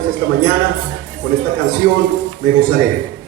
acompañarnos esta mañana con esta canción, Me Gozaré.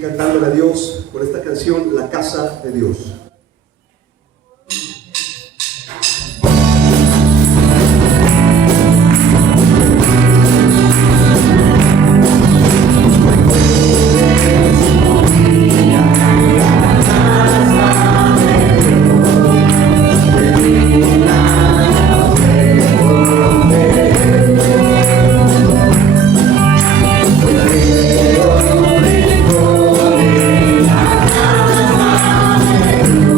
Cantándole a Dios por esta canción, La Casa de Dios. Thank you.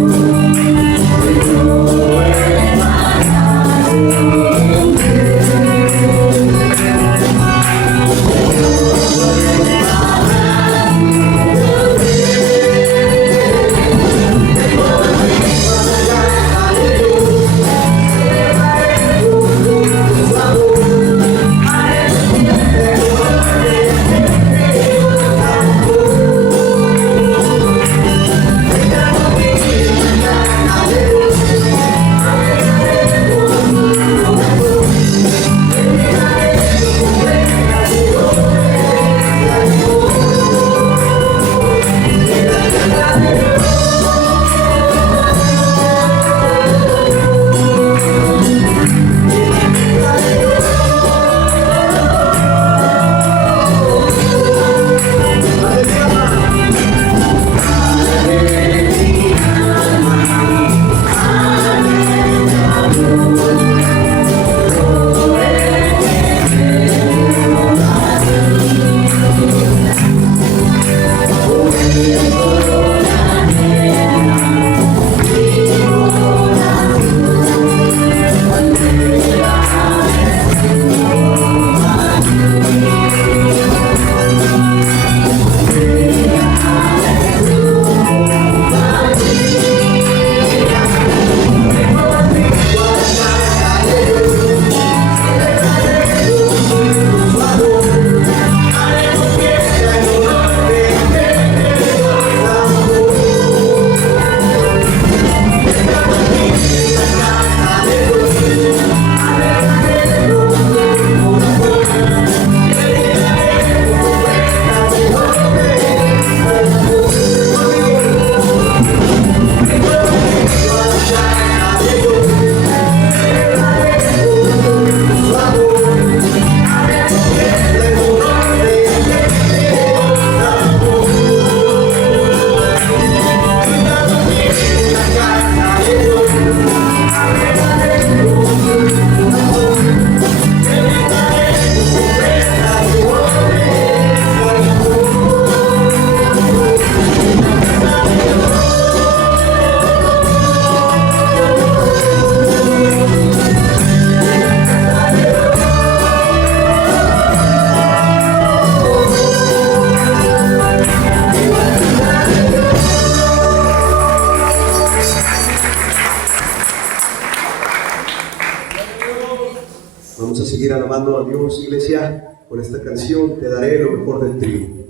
seguir alabando a Dios, iglesia. Con esta canción te daré lo mejor del trigo.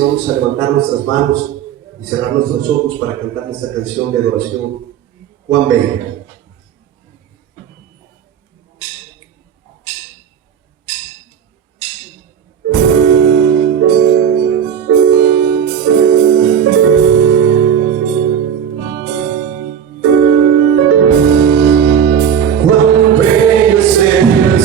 Vamos a levantar nuestras manos y cerrar nuestros ojos para cantar esta canción de adoración, Cuán Bella. Señor.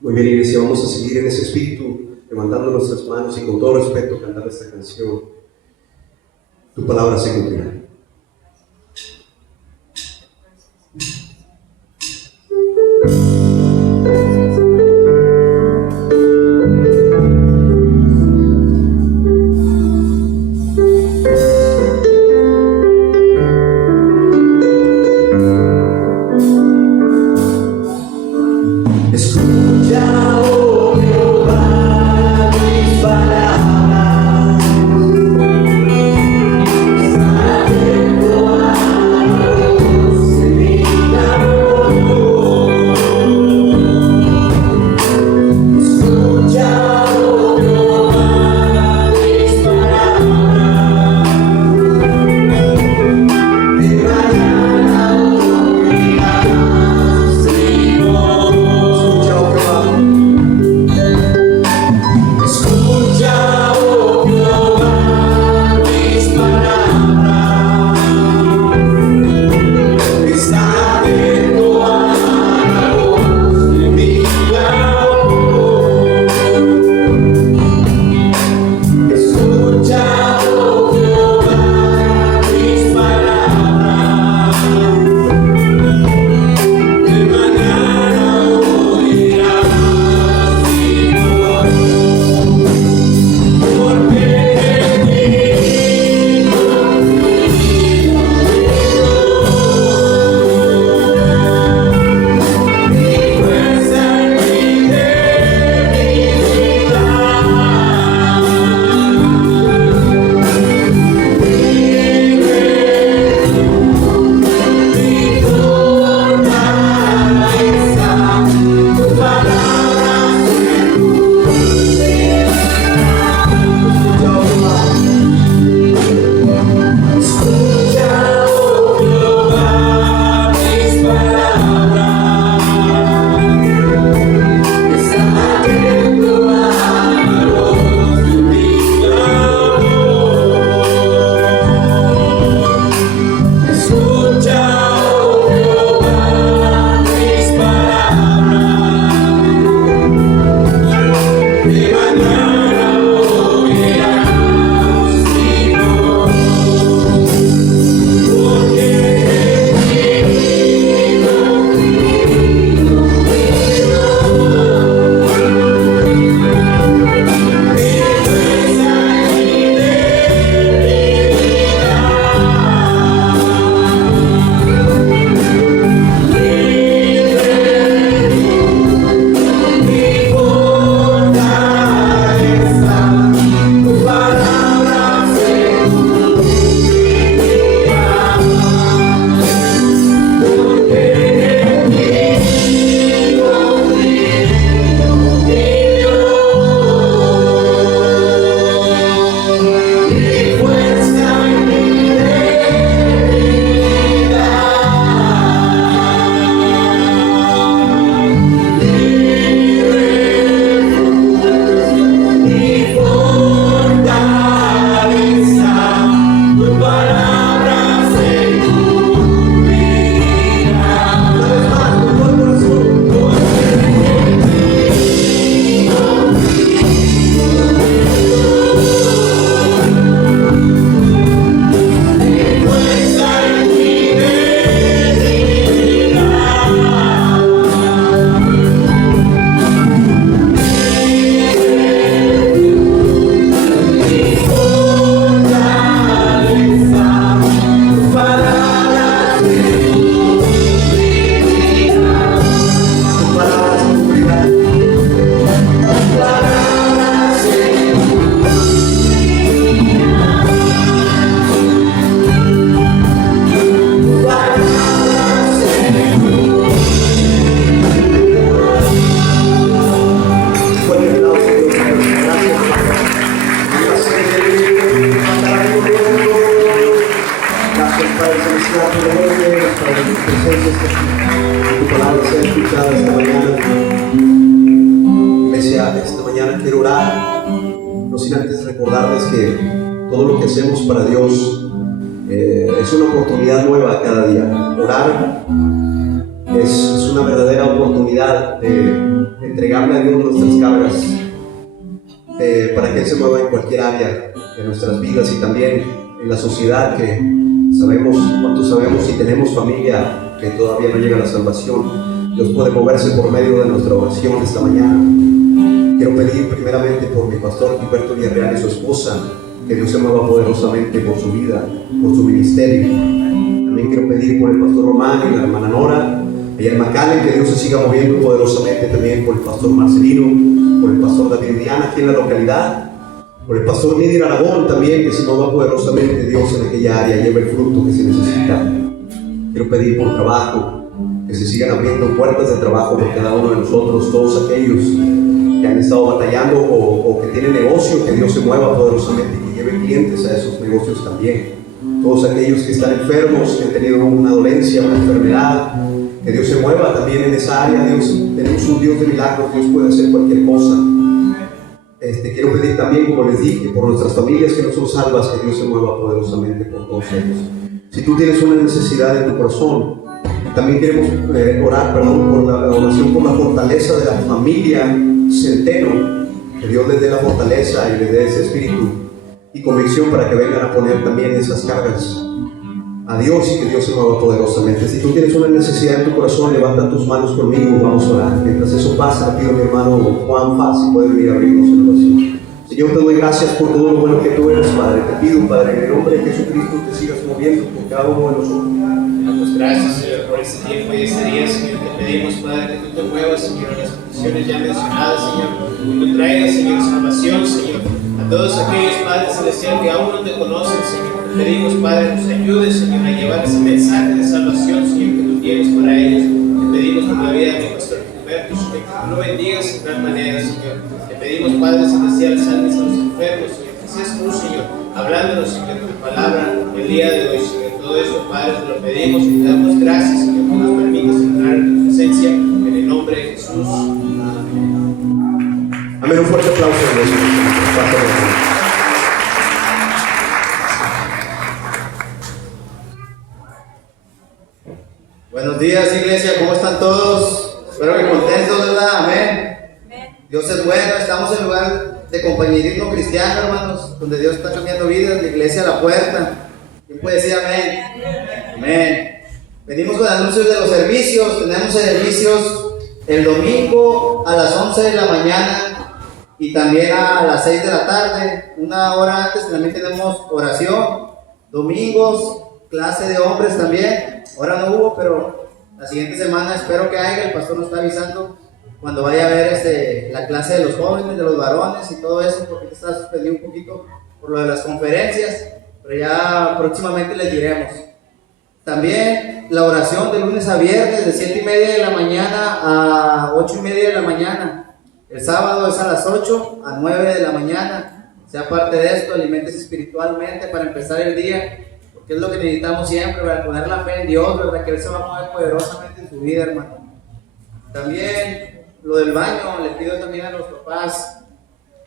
Muy bien, iglesia, vamos a seguir en ese espíritu, levantando nuestras manos y con todo respeto cantar esta canción. Tu palabra se cumplirá. Tu palabra sea escuchada esta mañana. Iglesia, esta mañana quiero orar, no sin antes recordarles que todo lo que hacemos para Dios es una oportunidad nueva cada día. Orar es una verdadera oportunidad de entregarle a Dios nuestras cargas, para que Él se mueva en cualquier área de nuestras vidas y también en la sociedad, que sabemos, cuántos sabemos, si tenemos familia que todavía no llega a la salvación, Dios puede moverse por medio de nuestra oración esta mañana. Quiero pedir primeramente por mi pastor Gilberto Villarreal y su esposa, que Dios se mueva poderosamente por su vida, por su ministerio. También quiero pedir por el pastor Román y la hermana Nora, y el McAllen, que Dios se siga moviendo poderosamente también por el pastor Marcelino, por el pastor David Diana aquí en la localidad, por el pastor Midir Aragón también, que se mueva poderosamente Dios en aquella área, lleve el fruto que se necesita. Quiero pedir por trabajo, que se sigan abriendo puertas de trabajo por cada uno de nosotros, todos aquellos que han estado batallando o que tienen negocio, que Dios se mueva poderosamente y que lleve clientes a esos negocios también. Todos aquellos que están enfermos, que han tenido una dolencia, una enfermedad, que Dios se mueva también en esa área. Dios, tenemos un Dios de milagros, Dios puede hacer cualquier cosa. Quiero pedir también, como les dije, por nuestras familias que no son salvas, que Dios se mueva poderosamente por todos ellos. Si tú tienes una necesidad en tu corazón, también queremos orar, por la oración por la fortaleza de la familia Centeno, que Dios les dé la fortaleza y les dé ese espíritu y convicción para que vengan a poner también esas cargas a Dios y que Dios se mueva poderosamente. Si tú tienes una necesidad en tu corazón, levanta tus manos conmigo, vamos a orar. Mientras eso pasa, le pido a mi hermano Juan Faz si puede venir a abrirnos en oración. Señor, te doy gracias por todo lo bueno que tú eres, Padre. Te pido, Padre, en el nombre de Jesucristo, te sigas moviendo por cada uno de nosotros. Damos gracias, Señor, por este tiempo y este día, Señor. Te pedimos, Padre, que tú te muevas, Señor, en las peticiones ya mencionadas, Señor. Que tú traigas, Señor, salvación, Señor, a todos aquellos, Padre Celestial, que aún no te conocen, Señor. Te pedimos, Padre, nos ayudes, Señor, a llevar ese mensaje de salvación, Señor, que tú tienes para ellos. Te pedimos por la vida de mi pastor Gilberto, Señor, que tú lo bendigas en gran manera, Señor. Te pedimos, Padre Celestial, salves a los enfermos, Señor. Que seas tú, Señor, hablándonos, Señor, de tu palabra el día de hoy, Señor. Todo eso, Padre, te lo pedimos y te damos gracias, Señor, que nos permitas entrar en tu presencia, en el nombre de Jesús. Amén. Amén. Un fuerte aplauso a Dios. Buenos días, iglesia, ¿cómo están todos? Espero que contentos, ¿verdad? Amén. Dios es bueno, estamos en lugar de compañerismo cristiano, hermanos, donde Dios está cambiando vidas, la iglesia a la puerta. ¿Quién puede decir amén? Amén. Venimos con anuncios de los servicios. Tenemos servicios el domingo a las 11 de la mañana y también a las 6 de la tarde. Una hora antes también tenemos oración. Domingos, clase de hombres también. Ahora no hubo, pero la siguiente semana espero que haya. El pastor nos está avisando cuando vaya a ver la clase de los jóvenes, de los varones y todo eso, porque está suspendido un poquito por lo de las conferencias, pero ya próximamente les diremos. También la oración de lunes a viernes de 7:30 de la mañana a 8:30 de la mañana. El sábado es a las 8 a 9 de la mañana. Sea parte de esto, aliméntese espiritualmente para empezar el día, porque es lo que necesitamos siempre, para poner la fe en Dios, ¿verdad? Que Él se va a mover poderosamente en su vida, hermano. También lo del baño, le pido también a los papás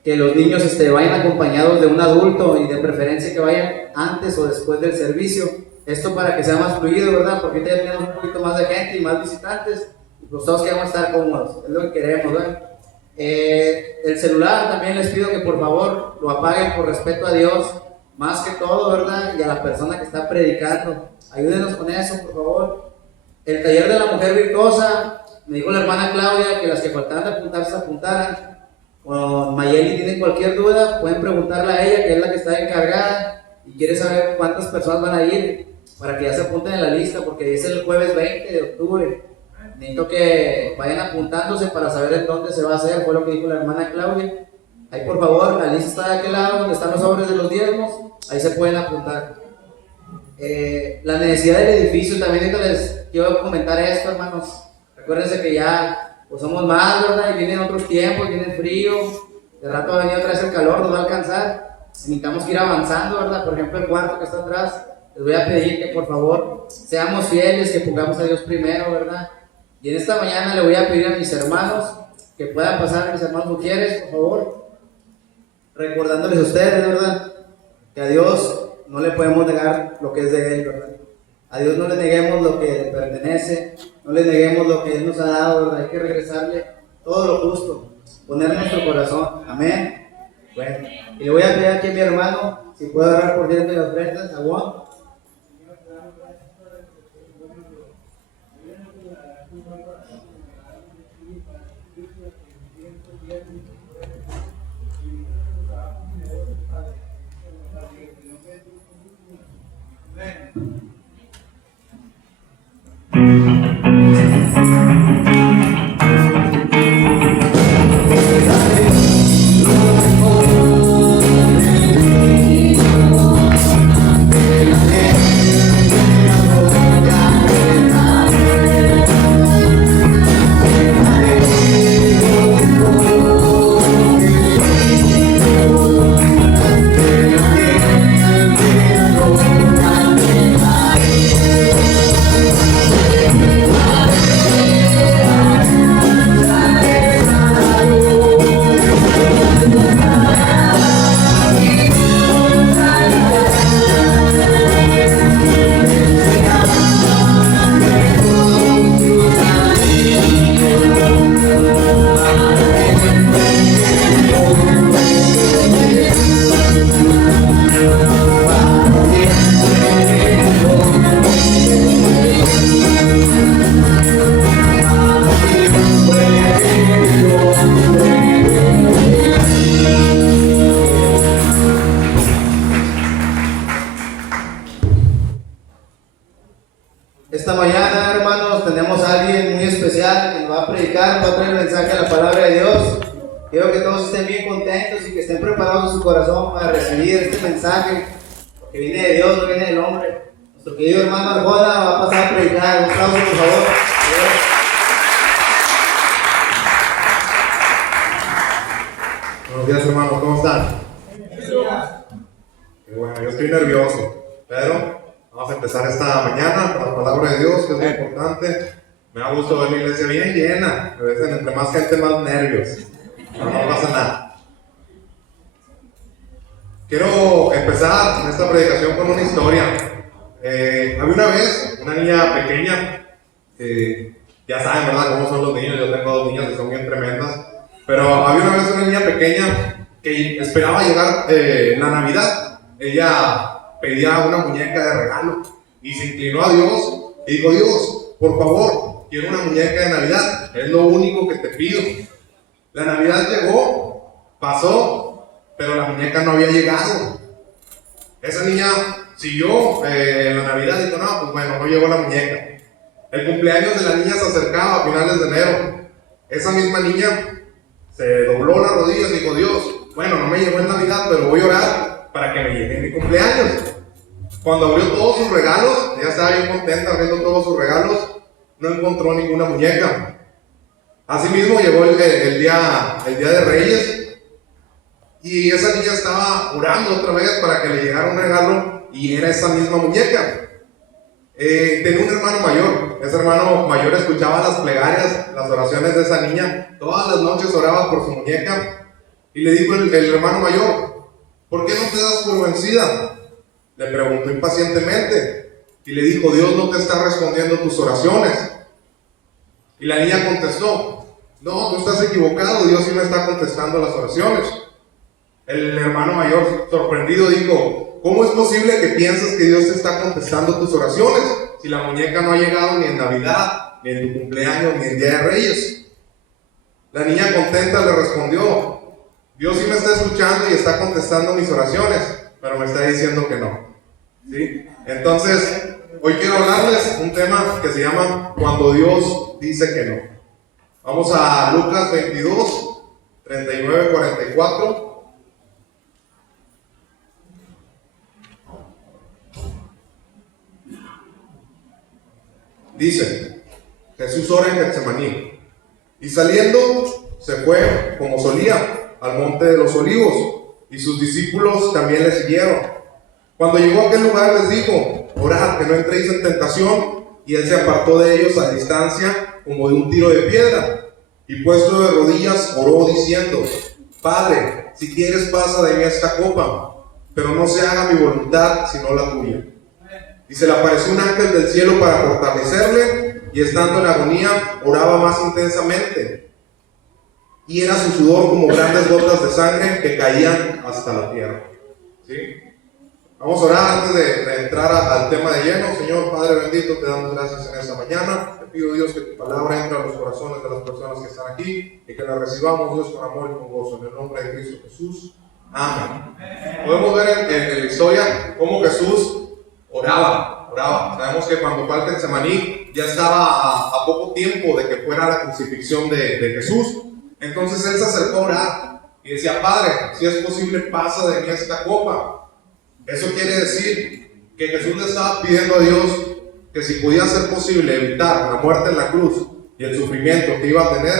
que los niños vayan acompañados de un adulto y de preferencia que vayan antes o después del servicio. Esto para que sea más fluido, ¿verdad? Porque ya tenemos un poquito más de gente y más visitantes, y pues todos queremos estar cómodos, es lo que queremos, ¿verdad? El celular también les pido que por favor lo apaguen por respeto a Dios, más que todo, ¿verdad? Y a la persona que está predicando. Ayúdenos con eso, por favor. El taller de la mujer virtuosa, me dijo la hermana Claudia que las que faltaban de apuntarse, apuntaran. Con Mayeli tienen cualquier duda, pueden preguntarle a ella, que es la que está encargada y quiere saber cuántas personas van a ir para que ya se apunten en la lista, porque es el jueves 20 de octubre. Necesito que vayan apuntándose para saber en dónde se va a hacer, fue lo que dijo la hermana Claudia. Ahí por favor, la lista está de aquel lado donde están los sobres de los diezmos, ahí se pueden apuntar. La necesidad del edificio, también les quiero comentar esto, hermanos. Recuérdense que ya pues somos más, ¿verdad? Y vienen otros tiempos, viene el frío, de rato va a venir otra vez el calor, nos va a alcanzar. Necesitamos ir avanzando, ¿verdad? Por ejemplo, el cuarto que está atrás, les voy a pedir que por favor seamos fieles, que pongamos a Dios primero, ¿verdad? Y en esta mañana le voy a pedir a mis hermanos que puedan pasar, mis hermanos mujeres, por favor, recordándoles a ustedes, ¿verdad? Que a Dios no le podemos negar lo que es de Él, ¿verdad? A Dios no le neguemos lo que le pertenece, no le neguemos lo que Él nos ha dado, ¿verdad? Hay que regresarle todo lo justo, poner nuestro corazón, amén. Bueno, y le voy a pedir aquí a mi hermano, si puede orar por diezmo y ofrendas, Aguón. Esta mañana, hermanos, tenemos a alguien muy especial que nos va a predicar, va a traer el mensaje de la palabra de Dios. Quiero que todos estén bien contentos y que estén preparados en su corazón para recibir este mensaje, que viene de Dios, no viene del hombre. Nuestro querido hermano Arjona va a pasar a predicar. Un aplauso, por favor. Buenos días, hermanos, ¿cómo están? Qué bueno, yo estoy nervioso, pero vamos a empezar esta mañana con la palabra de Dios, que es muy importante. Me da gusto ver la iglesia bien llena. A veces, entre más gente, más nervios. Pero no pasa nada. Quiero empezar en esta predicación con una historia. Había una vez una niña pequeña, ya saben, ¿verdad?, cómo son los niños. Yo tengo dos niñas que son bien tremendas. Pero había una vez una niña pequeña que esperaba llegar la Navidad. Ella pedía una muñeca de regalo y se inclinó a Dios y dijo: Dios, por favor, quiero una muñeca de Navidad, es lo único que te pido. La Navidad llegó, pasó, pero la muñeca no había llegado. Esa niña siguió la Navidad y dijo: no, pues bueno, no llegó la muñeca. El cumpleaños de la niña se acercaba a finales de enero. Esa misma niña se dobló las rodillas y dijo: Dios, bueno, no me llegó en Navidad, pero voy a orar para que me llegue en mi cumpleaños. Cuando abrió todos sus regalos, ella estaba bien contenta abriendo todos sus regalos, no encontró ninguna muñeca. Asimismo llegó el día de Reyes y esa niña estaba orando otra vez para que le llegara un regalo y era esa misma muñeca. Tenía un hermano mayor. Ese hermano mayor escuchaba las plegarias, las oraciones de esa niña. Todas las noches oraba por su muñeca y le dijo el hermano mayor: ¿por qué no te das por vencida? Le preguntó impacientemente y le dijo: Dios no te está respondiendo tus oraciones. Y la niña contestó: no, tú estás equivocado, Dios sí me está contestando las oraciones. El hermano mayor, sorprendido, dijo: ¿cómo es posible que pienses que Dios te está contestando tus oraciones si la muñeca no ha llegado ni en Navidad, ni en tu cumpleaños, ni en Día de Reyes? La niña contenta le respondió: Dios sí me está escuchando y está contestando mis oraciones, pero me está diciendo que no. ¿Sí? Entonces, hoy quiero hablarles un tema que se llama Cuando Dios dice que no. Vamos a Lucas 22, 39, 44. Dice: Jesús ora en Getsemaní, y saliendo se fue, como solía, al monte de los Olivos, y sus discípulos también le siguieron. Cuando llegó a aquel lugar les dijo: orad que no entréis en tentación, y él se apartó de ellos a distancia como de un tiro de piedra, y puesto de rodillas oró diciendo: Padre, si quieres pasa de mí esta copa, pero no se haga mi voluntad sino la tuya. Y se le apareció un ángel del cielo para fortalecerle, y estando en agonía oraba más intensamente, y era su sudor como grandes gotas de sangre que caían hasta la tierra. ¿Sí? Vamos a orar antes de entrar al tema de lleno. Señor Padre bendito, te damos gracias en esta mañana. Te pido, Dios, que tu palabra entre a los corazones de las personas que están aquí y que la recibamos, Dios, con amor y con gozo. En el nombre de Cristo Jesús. Amén. Podemos ver en la historia cómo Jesús oraba. Sabemos que cuando fue al Getsemaní ya estaba a poco tiempo de que fuera la crucifixión de Jesús. Entonces él se acercó a orar y decía: Padre, si es posible, pasa de mí esta copa. Eso quiere decir que Jesús le estaba pidiendo a Dios que si podía ser posible evitar la muerte en la cruz y el sufrimiento que iba a tener,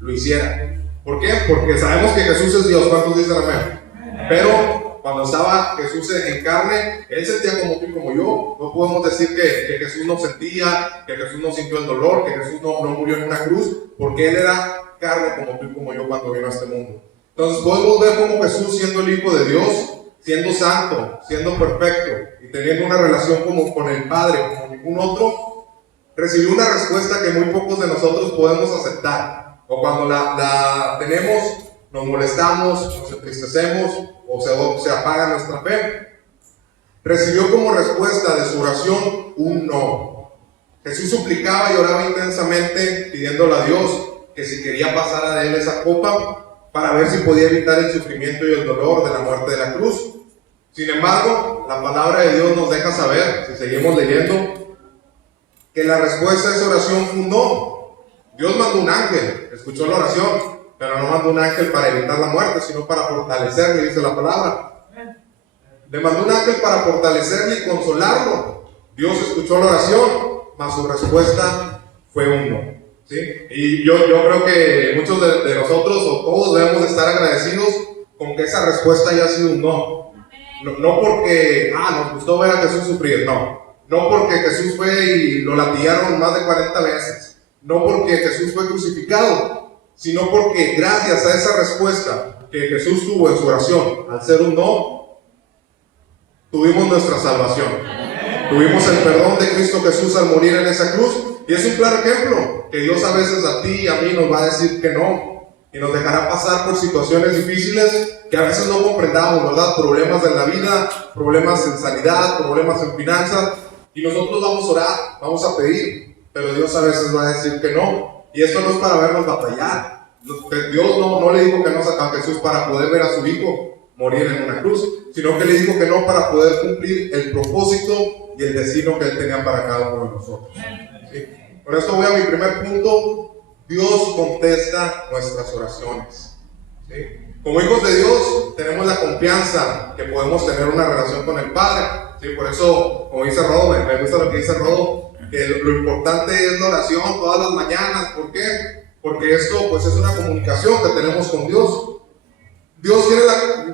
lo hiciera. ¿Por qué? Porque sabemos que Jesús es Dios. ¿Cuántos dicen amén? Pero cuando estaba Jesús en carne, Él sentía como tú y como yo. No podemos decir que Jesús no sentía, que Jesús no sintió el dolor, que Jesús no murió en una cruz, porque Él era carne como tú y como yo cuando vino a este mundo. Entonces podemos ver cómo Jesús, siendo el Hijo de Dios, siendo santo, siendo perfecto y teniendo una relación como con el Padre, como ningún otro, recibió una respuesta que muy pocos de nosotros podemos aceptar. O cuando la tenemos, nos molestamos, nos entristecemos o se apaga nuestra fe. Recibió como respuesta de su oración un no. Jesús suplicaba y oraba intensamente pidiéndole a Dios que si quería pasar a él esa copa, para ver si podía evitar el sufrimiento y el dolor de la muerte de la cruz. Sin embargo, la palabra de Dios nos deja saber, si seguimos leyendo, que la respuesta a esa oración fue un no. Dios mandó un ángel, escuchó la oración, pero no mandó un ángel para evitar la muerte, sino para fortalecerle, dice la palabra. Le mandó un ángel para fortalecerle y consolarlo. Dios escuchó la oración, mas su respuesta fue un no. ¿Sí? Y yo creo que muchos de nosotros, o todos, debemos estar agradecidos con que esa respuesta haya sido un no. No porque nos gustó ver a Jesús sufrir, no porque Jesús fue y lo latigaron más de 40 veces, no porque Jesús fue crucificado, sino porque gracias a esa respuesta que Jesús tuvo en su oración, al ser un no, tuvimos nuestra salvación. Tuvimos el perdón de Cristo Jesús al morir en esa cruz. Y es un claro ejemplo que Dios a veces a ti y a mí nos va a decir que no, y nos dejará pasar por situaciones difíciles que a veces no comprendamos, ¿verdad? Problemas en la vida, problemas en sanidad, problemas en finanzas, y nosotros vamos a orar, vamos a pedir, pero Dios a veces va a decir que no. Y esto no es para vernos batallar. Dios no le dijo que no a Jesús para poder ver a su hijo morir en una cruz, sino que le dijo que no para poder cumplir el propósito y el destino que Él tenía para cada uno de nosotros. ¿Sí? Con esto voy a mi primer punto. Dios contesta nuestras oraciones. ¿Sí? Como hijos de Dios tenemos la confianza que podemos tener una relación con el Padre. ¿Sí? Por eso, como dice Rodo, me gusta lo que dice Rodo, que lo importante es la oración todas las mañanas. ¿Por qué? Porque esto pues es una comunicación que tenemos con Dios.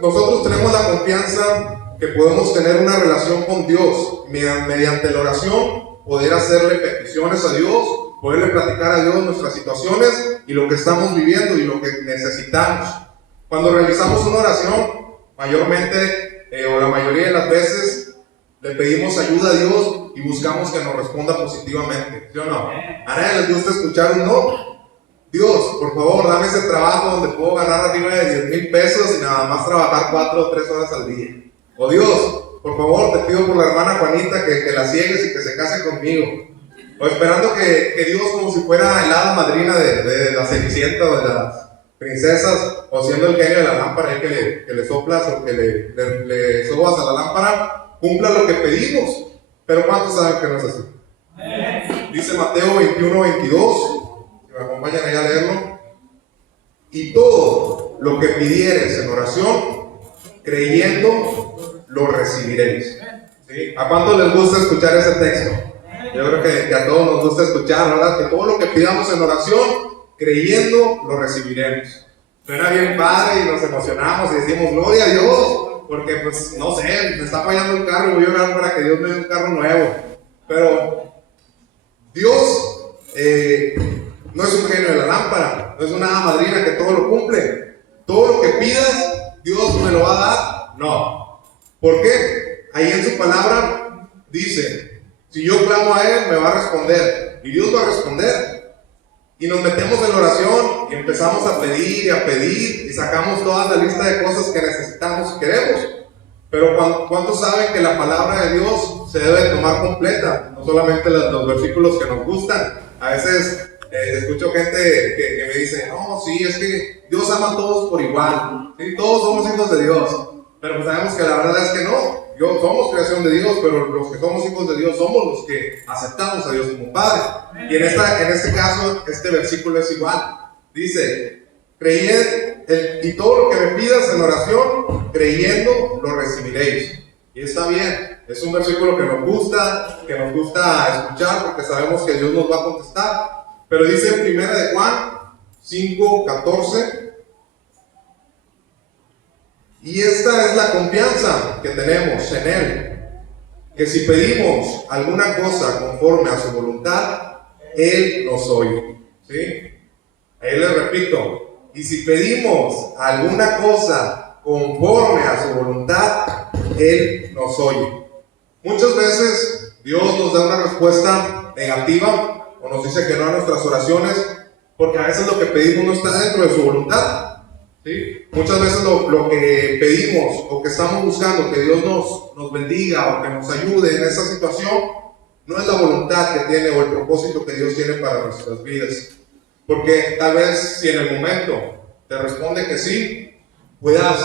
Nosotros tenemos la confianza que podemos tener una relación con Dios mediante la oración, poder hacerle peticiones a Dios, poderle platicar a Dios nuestras situaciones y lo que estamos viviendo y lo que necesitamos. Cuando realizamos una oración, mayormente o la mayoría de las veces le pedimos ayuda a Dios y buscamos que nos responda positivamente, ¿sí o no? A nadie les gusta escuchar un no. Dios, por favor, dame ese trabajo donde puedo ganar arriba de 10,000 pesos y nada más trabajar 4 o 3 horas al día. O Dios, por favor, te pido por la hermana Juanita que la ciegues y que se case conmigo. O esperando que Dios, como si fuera el hada madrina de la Cenicienta o de las princesas, o siendo el genio de la lámpara, que le soplas o que le sobas a la lámpara, cumpla lo que pedimos. Pero ¿cuántos saben que no es así? Dice Mateo 21:22. Me acompañan ahí a leerlo. Y todo lo que pidiereis en oración, creyendo, lo recibiréis. ¿Sí? ¿A cuántos les gusta escuchar ese texto? Yo creo que a todos nos gusta escuchar, ¿verdad? Que todo lo que pidamos en oración, creyendo, lo recibiremos. Suena bien padre y nos emocionamos y decimos gloria a Dios, porque pues no sé, me está fallando el carro y voy a orar para que Dios me dé un carro nuevo. Pero Dios no es un genio de la lámpara, no es una hada madrina que todo lo cumple. Todo lo que pidas, Dios me lo va a dar. No. ¿Por qué? Ahí en su palabra dice, si yo clamo a Él, me va a responder. Y Dios va a responder. Y nos metemos en la oración y empezamos a pedir y sacamos toda la lista de cosas que necesitamos y queremos. Pero ¿cuántos saben que la palabra de Dios se debe tomar completa? No solamente los versículos que nos gustan. A veces escucho gente que me dice, no, sí, es que Dios ama a todos por igual. ¿Sí? Todos somos hijos de Dios. Pero pues sabemos que la verdad es que no. Somos creación de Dios, pero los que somos hijos de Dios somos los que aceptamos a Dios como Padre. Y en este caso, este versículo es igual. Dice, y todo lo que me pidas en oración, creyendo, lo recibiréis. Y está bien, es un versículo que nos gusta escuchar porque sabemos que Dios nos va a contestar. Pero dice en 1 de Juan 5:14, y esta es la confianza que tenemos en Él, que si pedimos alguna cosa conforme a su voluntad, Él nos oye. ¿Sí? Ahí les repito, y si pedimos alguna cosa conforme a su voluntad, Él nos oye. Muchas veces Dios nos da una respuesta negativa o nos dice que no a nuestras oraciones, porque a veces lo que pedimos no está dentro de su voluntad. ¿Sí? Muchas veces lo que pedimos o que estamos buscando que Dios nos bendiga o que nos ayude en esa situación no es la voluntad que tiene o el propósito que Dios tiene para nuestras vidas. Porque tal vez si en el momento te responde que sí, puedas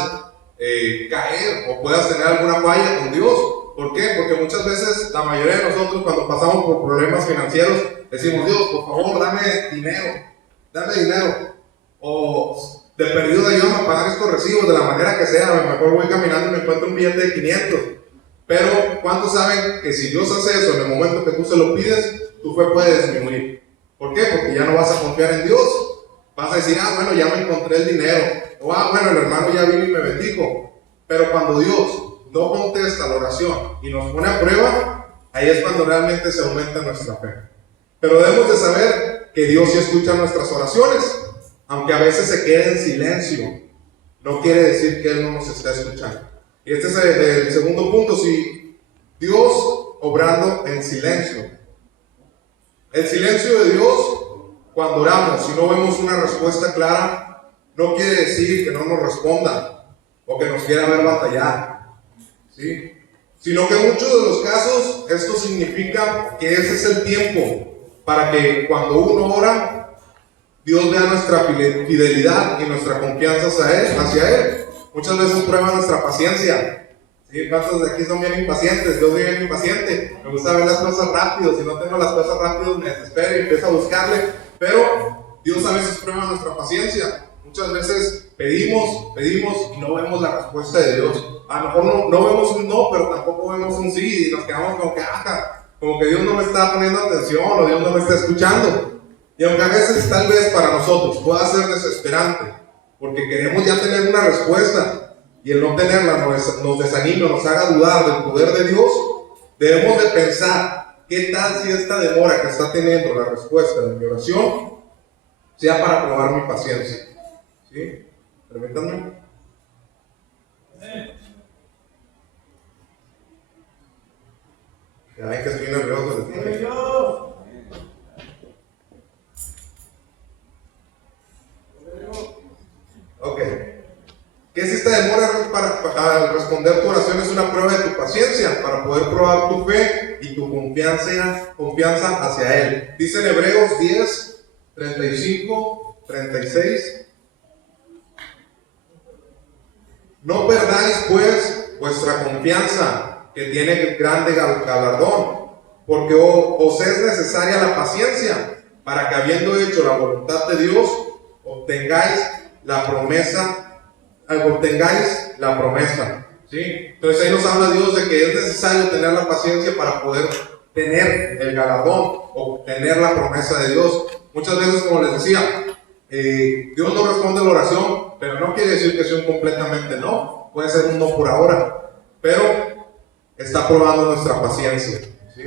caer o puedas tener alguna falla con Dios. ¿Por qué? Porque muchas veces la mayoría de nosotros cuando pasamos por problemas financieros decimos, Dios, por favor, dame dinero. O de perdido ayúdame a pagar estos recibos de la manera que sea. A lo mejor voy caminando y me encuentro un billete de 500. Pero ¿cuántos saben que si Dios hace eso en el momento que tú se lo pides, tu fe puede disminuir? ¿Por qué? Porque ya no vas a confiar en Dios. Vas a decir, bueno, ya me encontré el dinero. O bueno, el hermano ya vino y me bendijo. Pero cuando Dios no contesta la oración y nos pone a prueba, ahí es cuando realmente se aumenta nuestra fe. Pero debemos de saber que Dios sí escucha nuestras oraciones. Aunque a veces se quede en silencio, no quiere decir que Él no nos está escuchando. Y este es el segundo punto, si Dios obrando en silencio. El silencio de Dios, cuando oramos y no vemos una respuesta clara, no quiere decir que no nos responda o que nos quiera ver batallar. ¿Sí? Sino que en muchos de los casos esto significa que ese es el tiempo para que cuando uno ora, Dios vea nuestra fidelidad y nuestra confianza hacia Él. Muchas veces prueba nuestra paciencia. ¿Sí? ¿Cuántos de aquí son bien impacientes? Yo soy bien impaciente. Me gusta ver las cosas rápido. Si no tengo las cosas rápido, me desespero y empiezo a buscarle. Pero Dios a veces prueba nuestra paciencia. Muchas veces pedimos y no vemos la respuesta de Dios. A lo mejor no vemos un no, pero tampoco vemos un sí. Y nos quedamos como que Dios no me está poniendo atención o Dios no me está escuchando. Y aunque a veces tal vez para nosotros pueda ser desesperante, porque queremos ya tener una respuesta y el no tenerla nos desanima, nos haga dudar del poder de Dios, debemos de pensar qué tal si esta demora que está teniendo la respuesta de mi oración sea para probar mi paciencia. ¿Sí? Permítanme. Ya ven que estoy nervioso. Ok. ¿Qué es esta demora para responder tu oración? Es una prueba de tu paciencia para poder probar tu fe y tu confianza hacia Él. Dice en Hebreos 10, 35, 36. No perdáis pues vuestra confianza, que tiene grande galardón, porque os es necesaria la paciencia, para que habiendo hecho la voluntad de Dios, obtengáis la promesa. ¿Sí? Entonces ahí nos habla Dios de que es necesario tener la paciencia para poder tener el galardón, obtener la promesa de Dios. Muchas veces, como les decía, Dios no responde la oración, pero no quiere decir que sea un completamente no. Puede ser un no por ahora, pero está probando nuestra paciencia. ¿Sí?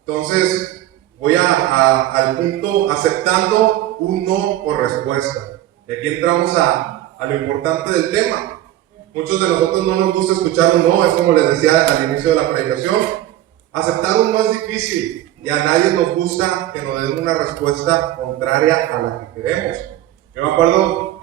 Entonces, voy al punto aceptando un no por respuesta. Y aquí entramos a lo importante del tema. Muchos de nosotros no nos gusta escuchar un no, es como les decía al inicio de la predicación. Aceptar un no es difícil y a nadie nos gusta que nos den una respuesta contraria a la que queremos. Yo me acuerdo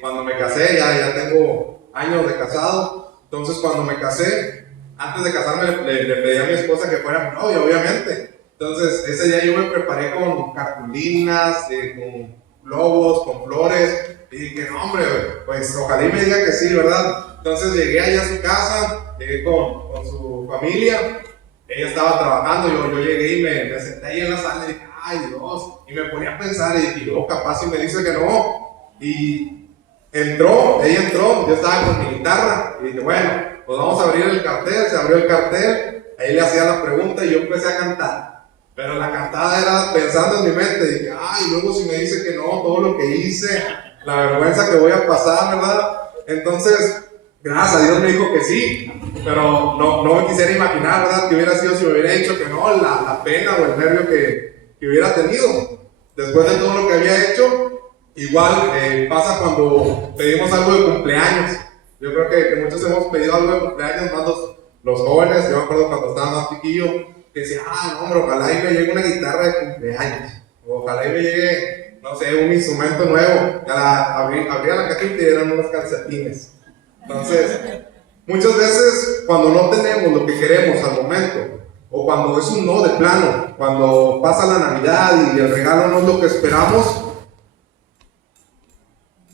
cuando me casé, ya tengo años de casado, entonces cuando me casé, antes de casarme le pedí a mi esposa que fuera mi novia, obviamente. Entonces ese día yo me preparé con cartulinas, con globos, con flores, y dije, no hombre, pues ojalá y me diga que sí, ¿verdad? Entonces llegué allá a su casa, llegué con su familia, ella estaba trabajando, yo llegué y me senté ahí en la sala y dije, ay Dios, y me ponía a pensar y dije, oh, capaz si me dice que no, y ella entró, yo estaba con mi guitarra, y dije, bueno, pues vamos a abrir el cartel, se abrió el cartel, ahí le hacía la pregunta y yo empecé a cantar. Pero la cantada era pensando en mi mente, dije, ay, luego si me dice que no, todo lo que hice, la vergüenza que voy a pasar, ¿verdad? Entonces, gracias a Dios me dijo que sí, pero no me quisiera imaginar, ¿verdad? Que hubiera sido si me hubiera dicho que no, la pena o el nervio que hubiera tenido. Después de todo lo que había hecho, igual pasa cuando pedimos algo de cumpleaños. Yo creo que muchos hemos pedido algo de cumpleaños, más los jóvenes. Yo me acuerdo cuando estaba más chiquillo, que decía, no hombre, ojalá y me llegue una guitarra de cumpleaños, ojalá y me llegue, no sé, un instrumento nuevo. Abría la cajita y eran unos calcetines. Entonces, muchas veces cuando no tenemos lo que queremos al momento, o cuando es un no de plano, cuando pasa la Navidad y el regalo no es lo que esperamos,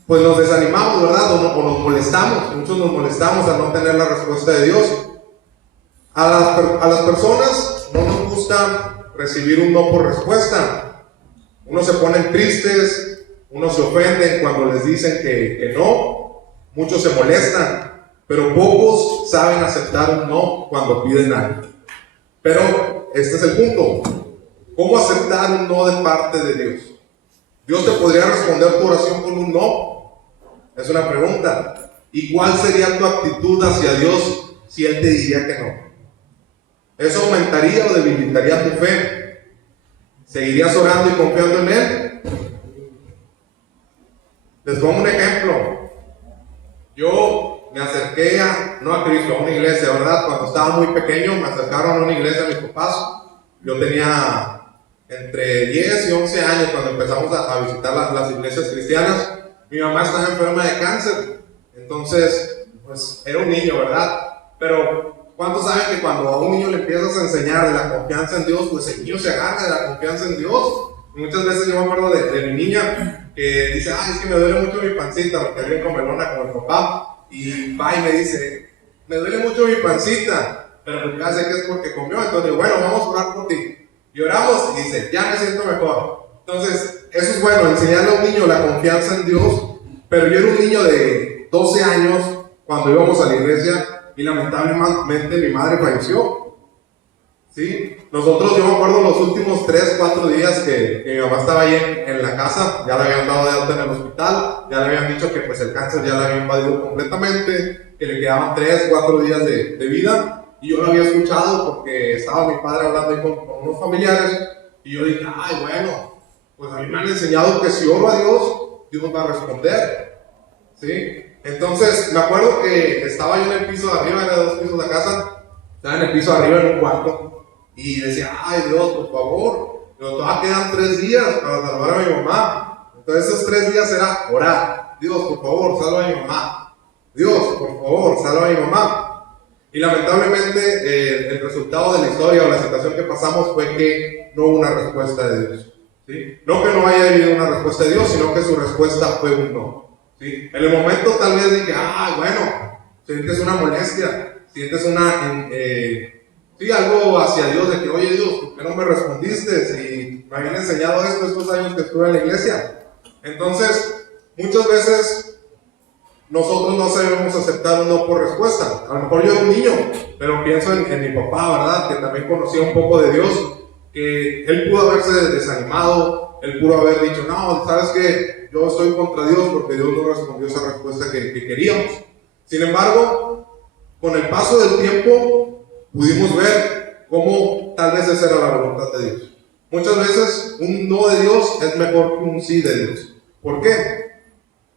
pues nos desanimamos, ¿verdad? O nos molestamos. Muchos nos molestamos al no tener la respuesta de Dios. A las personas no nos gusta recibir un no por respuesta. Unos se ponen tristes, unos se ofenden cuando les dicen que no, muchos se molestan, pero pocos saben aceptar un no cuando piden algo. Pero este es el punto: ¿cómo aceptar un no de parte de Dios? ¿Dios te podría responder tu oración con un no? Es una pregunta. ¿Y cuál sería tu actitud hacia Dios si Él te diría que no? ¿Eso aumentaría o debilitaría tu fe? ¿Seguirías orando y confiando en Él? Les pongo un ejemplo. Yo me acerqué no a Cristo, a una iglesia, ¿verdad? Cuando estaba muy pequeño me acercaron a una iglesia a mis papás. Yo tenía entre 10 y 11 años cuando empezamos a visitar las iglesias cristianas. Mi mamá estaba enferma de cáncer, entonces pues era un niño, ¿verdad? Pero ¿cuántos saben que cuando a un niño le empiezas a enseñar de la confianza en Dios, pues el niño se agarra de la confianza en Dios? Y muchas veces yo me acuerdo de mi niña que dice, es que me duele mucho mi pancita, porque es bien comelona como el papá, y va y me dice, me duele mucho mi pancita, pero pues ya sé que es porque comió. Entonces digo, bueno, vamos a orar por ti. Y oramos y dice, ya me siento mejor. Entonces, eso es bueno, enseñarle a un niño la confianza en Dios. Pero yo era un niño de 12 años cuando íbamos a la iglesia y lamentablemente mi madre falleció. ¿Sí? Nosotros, yo me acuerdo los últimos 3-4 días que mi mamá estaba ahí en la casa, ya le habían dado de alta en el hospital, ya le habían dicho que pues el cáncer ya la había invadido completamente, que le quedaban 3-4 días de vida, y yo lo había escuchado porque estaba mi padre hablando ahí con unos familiares, y yo dije, bueno, pues a mí me han enseñado que si oro a Dios, Dios va a responder. ¿Sí? Entonces, me acuerdo que estaba yo en el piso de arriba, era 2 pisos de la casa, estaba en el piso de arriba en un cuarto, y decía, Dios, por favor, todavía quedan 3 días para salvar a mi mamá. Entonces esos 3 días era orar, Dios, por favor, salva a mi mamá, Dios, por favor, salva a mi mamá. Y lamentablemente el resultado de la historia o la situación que pasamos fue que no hubo una respuesta de Dios. ¿Sí? No que no haya habido una respuesta de Dios, sino que su respuesta fue un no. ¿Sí? En el momento tal vez dije, bueno, sientes una molestia, sientes algo hacia Dios, de que, oye Dios, ¿por qué no me respondiste? Si me habían enseñado esto estos años que estuve en la iglesia. Entonces, muchas veces nosotros no sabemos aceptar un no por respuesta. A lo mejor yo era un niño, pero pienso en mi papá, ¿verdad? Que también conocía un poco de Dios, que él pudo haberse desanimado, él pudo haber dicho, no, ¿sabes qué? Yo estoy contra Dios porque Dios no respondió esa respuesta que queríamos. Sin embargo, con el paso del tiempo, pudimos ver cómo tal vez esa era la voluntad de Dios. Muchas veces un no de Dios es mejor que un sí de Dios. ¿Por qué?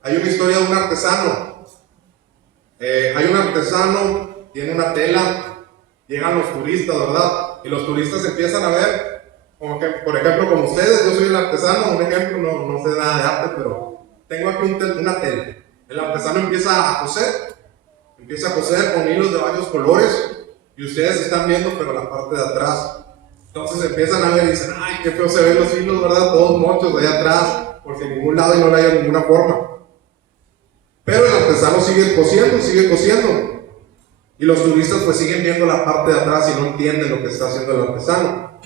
Hay una historia de un artesano. hay un artesano, tiene una tela, llegan los turistas, ¿verdad? Y los turistas empiezan a ver, como que, por ejemplo, como ustedes, yo soy el artesano, un ejemplo, no sé nada de arte, pero tengo aquí una tela. El artesano empieza a coser con hilos de varios colores, y ustedes están viendo, pero la parte de atrás. Entonces empiezan a ver y dicen, ay, qué feo se ven los hilos, ¿verdad? Todos mochos allá atrás, porque en ningún lado y no le hay ninguna forma. Pero el artesano sigue cosiendo. Y los turistas pues siguen viendo la parte de atrás y no entienden lo que está haciendo el artesano.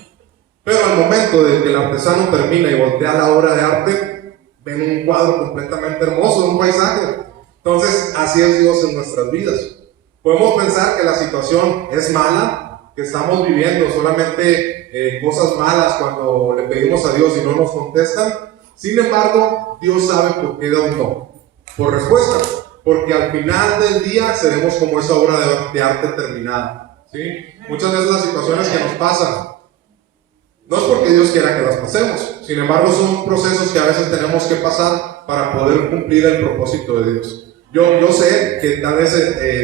Pero al momento de que el artesano termina y voltea la obra de arte, ven un cuadro completamente hermoso, un paisaje. Entonces, así es Dios en nuestras vidas. Podemos pensar que la situación es mala, que estamos viviendo solamente cosas malas cuando le pedimos a Dios y no nos contestan. Sin embargo, Dios sabe por qué da un no, por respuesta, porque al final del día seremos como esa obra de arte terminada, ¿sí? Muchas veces las situaciones que nos pasan no es porque Dios quiera que las pasemos, sin embargo son procesos que a veces tenemos que pasar para poder cumplir el propósito de Dios. Yo sé que tal vez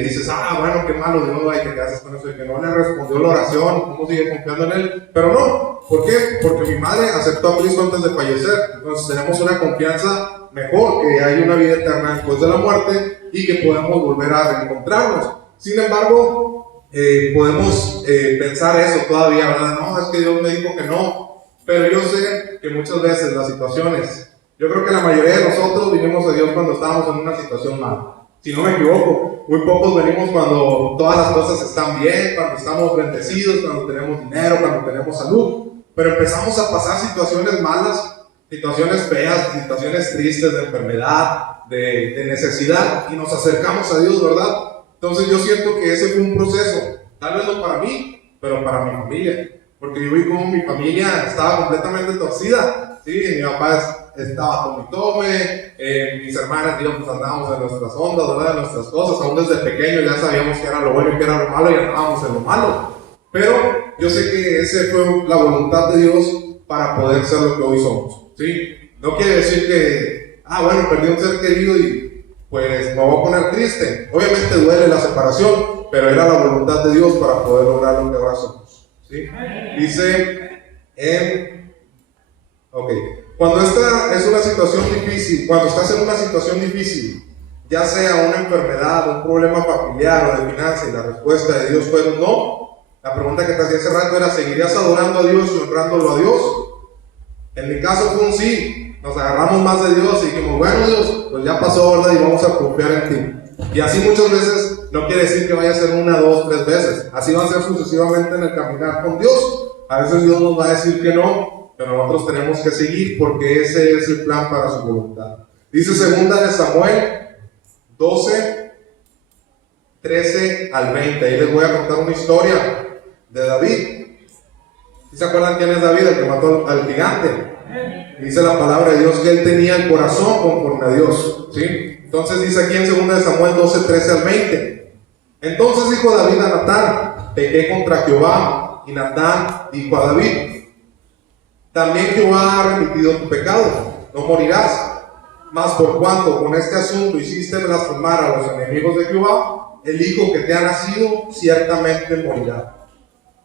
dices, bueno, qué malo Dios, ay, que haces con eso, y que no le respondió la oración, cómo sigue confiando en Él, pero no. ¿Por qué? Porque mi madre aceptó a Cristo antes de fallecer, entonces tenemos una confianza mejor, que hay una vida eterna después de la muerte y que podemos volver a reencontrarnos. Sin embargo, podemos pensar eso todavía, ¿verdad? No, es que Dios me dijo que no, pero yo sé que muchas veces las situaciones, yo creo que la mayoría de nosotros vinimos a Dios cuando estábamos en una situación mala. Si no me equivoco, muy pocos venimos cuando todas las cosas están bien, cuando estamos bendecidos, cuando tenemos dinero, cuando tenemos salud. Pero empezamos a pasar situaciones malas, situaciones feas, situaciones tristes de enfermedad, de necesidad, y nos acercamos a Dios, ¿verdad? Entonces yo siento que ese fue un proceso, tal vez no para mí, pero para mi familia. Porque yo vi cómo mi familia estaba completamente torcida, ¿sí? Mi papá estaba tome, mis hermanas y yo pues andábamos en nuestras ondas, ¿verdad? En nuestras cosas, aún desde pequeño ya sabíamos que era lo bueno y que era lo malo y andábamos en lo malo. Pero yo sé que esa fue la voluntad de Dios para poder ser lo que hoy somos, ¿sí? No quiere decir que, bueno, perdí un ser querido y pues me voy a poner triste. Obviamente duele la separación, pero era la voluntad de Dios para poder lograr lo que ahora somos, ¿sí? Dice cuando esta es una situación difícil, cuando estás en una situación difícil, ya sea una enfermedad, un problema familiar o de finanzas, y la respuesta de Dios fue un no, la pregunta que te hacía hace rato era, ¿seguirías adorando a Dios y honrándolo a Dios? En mi caso fue un sí, nos agarramos más de Dios y dijimos, bueno Dios, pues ya pasó, ¿verdad? Y vamos a confiar en ti. Y así muchas veces, no quiere decir que vaya a ser 1, 2, 3 veces, así va a ser sucesivamente en el caminar con Dios. A veces Dios nos va a decir que no, pero nosotros tenemos que seguir porque ese es el plan para su voluntad. Dice 2 Samuel 12, 13 al 20. Ahí les voy a contar una historia de David. ¿Sí se acuerdan quién es David? El que mató al gigante. Dice la palabra de Dios que él tenía el corazón conforme a Dios, ¿sí? Entonces dice aquí en 2 Samuel 12, 13 al 20. Entonces dijo David a Natán, pequé contra Jehová, y Natán dijo a David, también Jehová ha remitido tu pecado, no morirás. Mas por cuanto con este asunto hiciste blasfemar a los enemigos de Jehová, el hijo que te ha nacido ciertamente morirá.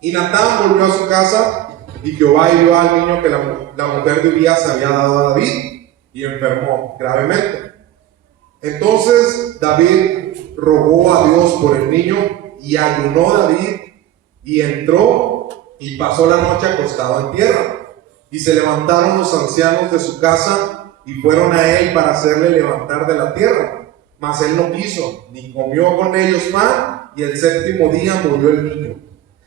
Y Natán volvió a su casa, y Jehová hirió al niño que la mujer de Urías había dado a David, y enfermó gravemente. Entonces David rogó a Dios por el niño, y ayunó David, y entró, y pasó la noche acostado en tierra. Y se levantaron los ancianos de su casa, y fueron a él para hacerle levantar de la tierra. Mas él no quiso, ni comió con ellos pan, y el 7º día murió el niño.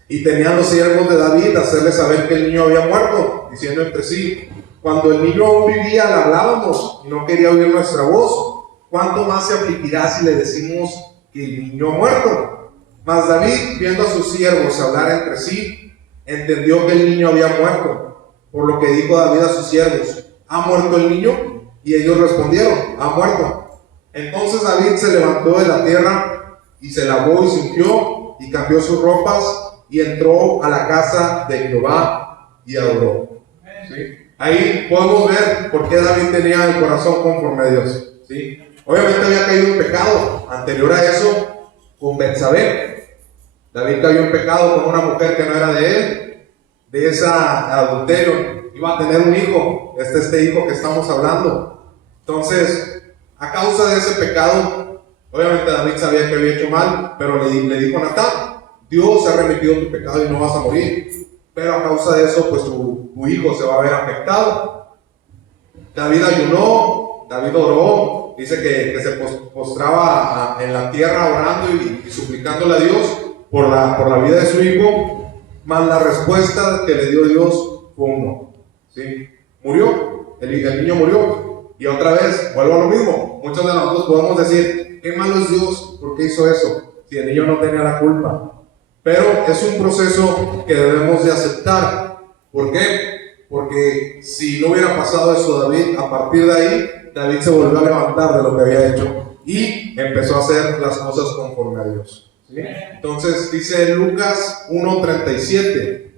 Y tenían los siervos de David hacerle saber que el niño había muerto, diciendo entre sí, cuando el niño aún vivía le hablábamos, y no quería oír nuestra voz. ¿Cuánto más se afligirá si le decimos que el niño ha muerto? Mas David, viendo a sus siervos hablar entre sí, entendió que el niño había muerto, por lo que dijo David a sus siervos, ¿ha muerto el niño? Y ellos respondieron, ha muerto. Entonces David se levantó de la tierra, y se lavó y se ungió, y cambió sus ropas, y entró a la casa de Jehová, y adoró. ¿Sí? Ahí podemos ver por qué David tenía el corazón conforme a Dios, ¿sí? Obviamente había caído en pecado. Anterior a eso, con Betsabé. David cayó en pecado con una mujer que no era de él, de esa adulterio. Iba a tener un hijo, este hijo que estamos hablando. Entonces, a causa de ese pecado, obviamente David sabía que había hecho mal, pero le dijo a Natán: Dios ha remitido tu pecado y no vas a morir. Pero a causa de eso, pues tu hijo se va a ver afectado. David ayunó, David oró, dice que se postraba en la tierra orando y suplicándole a Dios por la vida de su hijo, mas la respuesta que le dio Dios fue un no. ¿Sí? Murió, el niño murió. Y otra vez, vuelvo a lo mismo, muchos de nosotros podemos decir: qué malo es Dios, ¿por qué hizo eso? Si el niño no tenía la culpa. Pero es un proceso que debemos de aceptar. ¿Por qué? Porque si no hubiera pasado eso David, a partir de ahí, David se volvió a levantar de lo que había hecho y empezó a hacer las cosas conforme a Dios. ¿Sí? Entonces dice Lucas 1:37.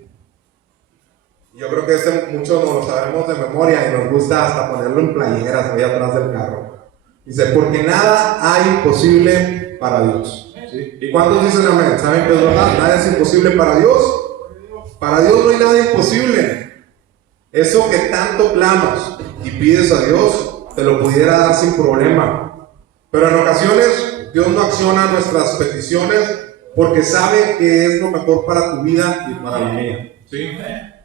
Yo creo que muchos nos lo sabemos de memoria y nos gusta hasta ponerlo en playeras ahí atrás del carro. Dice: porque nada hay imposible para Dios. ¿Sí? ¿Y cuántos dicen amén? ¿Saben que es verdad? Nada es imposible para Dios. Para Dios no hay nada imposible. Eso que tanto clamas y pides a Dios, te lo pudiera dar sin problema. Pero en ocasiones Dios no acciona nuestras peticiones porque sabe que es lo mejor para tu vida y para la mía. ¿Sí?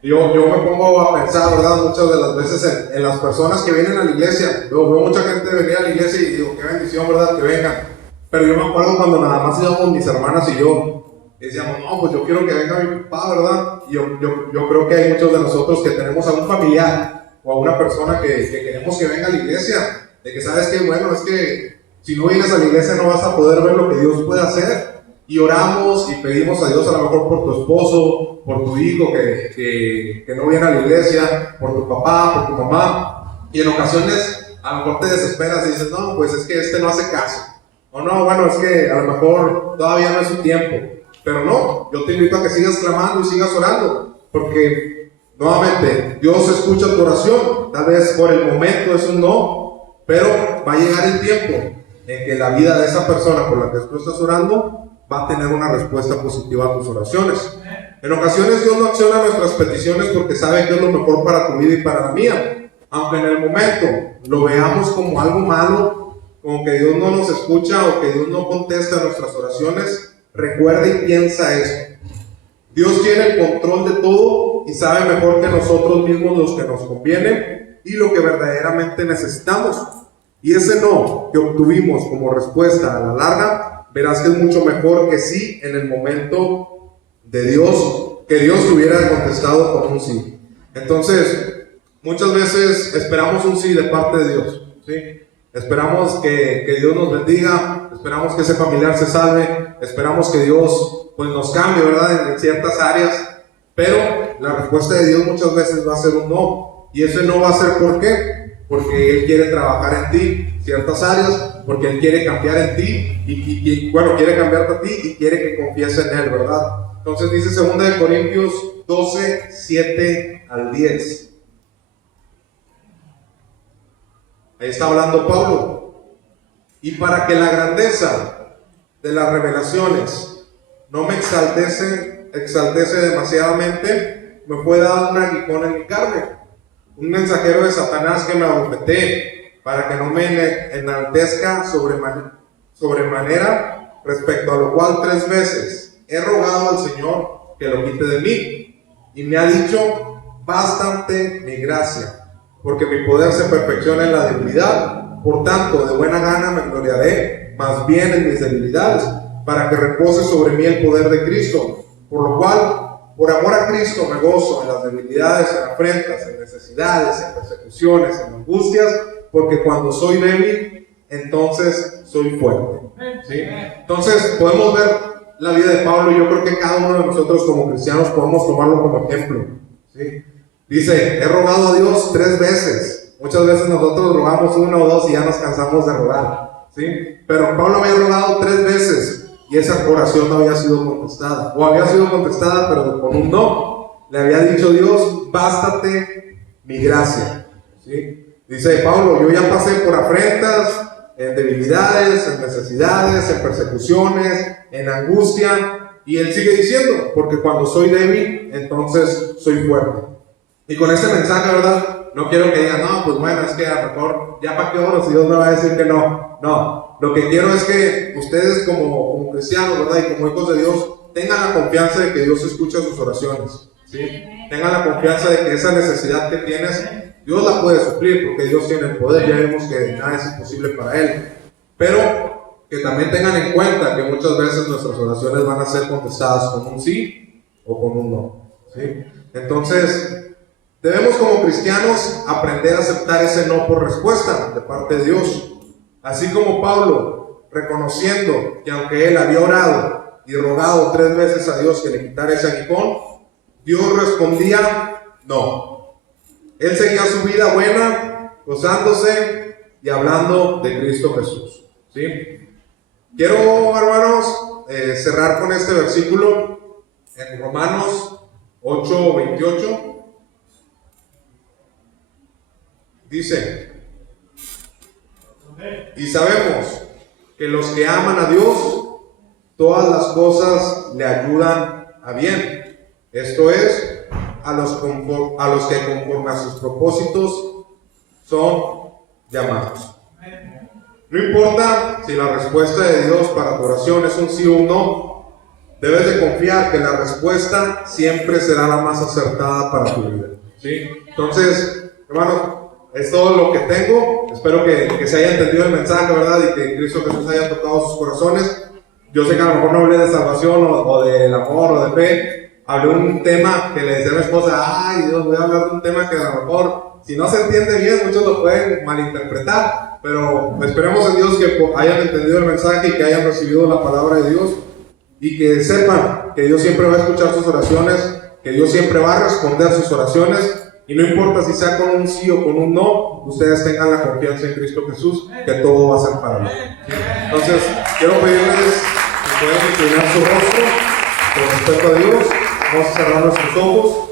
Yo me pongo a pensar, ¿verdad? Muchas de las veces en las personas que vienen a la iglesia. Veo mucha gente venir a la iglesia y digo: qué bendición, ¿verdad? Que vengan. Pero yo me acuerdo cuando nada más íbamos mis hermanas y yo. Y decíamos: no, pues yo quiero que venga mi papá, ¿verdad? Y yo creo que hay muchos de nosotros que tenemos a un familiar o a una persona que queremos que venga a la iglesia. De que sabes que, bueno, es que si no vienes a la iglesia no vas a poder ver lo que Dios puede hacer. Y oramos y pedimos a Dios a lo mejor por tu esposo, por tu hijo que no viene a la iglesia, por tu papá, por tu mamá. Y en ocasiones a lo mejor te desesperas y dices: no, pues es que este no hace caso. O no, bueno, es que a lo mejor todavía no es su tiempo. Pero no, yo te invito a que sigas clamando y sigas orando, porque nuevamente Dios escucha tu oración. Tal vez por el momento es un no, pero va a llegar el tiempo en que la vida de esa persona por la que tú estás orando va a tener una respuesta positiva a tus oraciones. En ocasiones Dios no acciona nuestras peticiones porque sabe que es lo mejor para tu vida y para la mía. Aunque en el momento lo veamos como algo malo, como que Dios no nos escucha o que Dios no contesta nuestras oraciones, recuerda y piensa esto: Dios tiene el control de todo y sabe mejor que nosotros mismos lo que nos conviene y lo que verdaderamente necesitamos. Y ese no que obtuvimos como respuesta a la larga, verás que es mucho mejor que sí en el momento de Dios, que Dios te hubiera contestado con un sí. Entonces, muchas veces esperamos un sí de parte de Dios, ¿sí? Esperamos que Dios nos bendiga, esperamos que ese familiar se salve, esperamos que Dios pues nos cambie, ¿verdad? En ciertas áreas, pero la respuesta de Dios muchas veces va a ser un no. Y ese no va a ser ¿por qué? Porque Él quiere trabajar en ti ciertas áreas, porque Él quiere cambiar en ti y bueno, quiere cambiarte a ti y quiere que confíes en Él, ¿verdad? Entonces dice 2 Corintios 12, 7 al 10. Ahí está hablando Pablo. Y para que la grandeza de las revelaciones no me exaltece demasiadamente, me fue dado un aguijón en mi carne, un mensajero de Satanás que me abofetee, para que no me enaltezca sobremanera, respecto a lo cual 3 veces he rogado al Señor que lo quite de mí. Y me ha dicho: bastante mi gracia, porque mi poder se perfecciona en la debilidad. Por tanto, de buena gana me gloriaré más bien en mis debilidades, para que repose sobre mí el poder de Cristo. Por lo cual, por amor a Cristo me gozo en las debilidades, en afrentas, en necesidades, en persecuciones, en angustias, porque cuando soy débil, entonces soy fuerte. ¿Sí? Entonces podemos ver la vida de Pablo. Yo creo que cada uno de nosotros como cristianos podemos tomarlo como ejemplo. ¿Sí? Dice: he rogado a Dios 3 veces. Muchas veces nosotros rogamos 1 o 2 y ya nos cansamos de rogar, ¿sí? Pero Pablo había rogado 3 veces y esa oración no había sido contestada, o había sido contestada pero con un no. Le había dicho Dios: bástate mi gracia, ¿sí? Dice Pablo: yo ya pasé por afrentas, en debilidades, en necesidades, en persecuciones, en angustia. Y él sigue diciendo, porque cuando soy débil, entonces soy fuerte. Y con este mensaje, ¿verdad? No quiero que digan, no, pues bueno, es que a lo mejor, ya para qué oro si Dios me va a decir que no. No, lo que quiero es que ustedes como cristianos, ¿verdad? Y como hijos de Dios, tengan la confianza de que Dios escucha sus oraciones, ¿sí? Tengan la confianza de que esa necesidad que tienes, Dios la puede suplir, porque Dios tiene el poder. Ya vemos que nada es imposible para Él. Pero que también tengan en cuenta que muchas veces nuestras oraciones van a ser contestadas con un sí o con un no, ¿sí? Entonces, debemos como cristianos aprender a aceptar ese no por respuesta de parte de Dios. Así como Pablo, reconociendo que aunque él había orado y rogado 3 veces a Dios que le quitara ese aguijón, Dios respondía no. Él seguía su vida buena, gozándose y hablando de Cristo Jesús, ¿sí? Quiero, hermanos, cerrar con este versículo en Romanos 8:28. Dice: y sabemos que los que aman a Dios, todas las cosas le ayudan a bien. Esto es, a los que conforme a sus propósitos son llamados. No importa si la respuesta de Dios para tu oración es un sí o un no, debes de confiar que la respuesta siempre será la más acertada para tu vida, ¿sí? Entonces, hermanos, es todo lo que tengo. Espero que se haya entendido el mensaje, ¿verdad? Y que Cristo Jesús haya tocado sus corazones. Yo sé que a lo mejor no hablé de salvación o del amor o de fe. Hablé un tema que le decía a mi esposa, ay Dios, voy a hablar de un tema que a lo mejor, si no se entiende bien, muchos lo pueden malinterpretar. Pero esperemos en Dios que hayan entendido el mensaje y que hayan recibido la palabra de Dios. Y que sepan que Dios siempre va a escuchar sus oraciones, que Dios siempre va a responder sus oraciones. Y no importa si sea con un sí o con un no, ustedes tengan la confianza en Cristo Jesús, que todo va a ser para bien. Entonces, quiero pedirles que puedan inclinar su rostro con respeto a Dios. Vamos a cerrar nuestros ojos.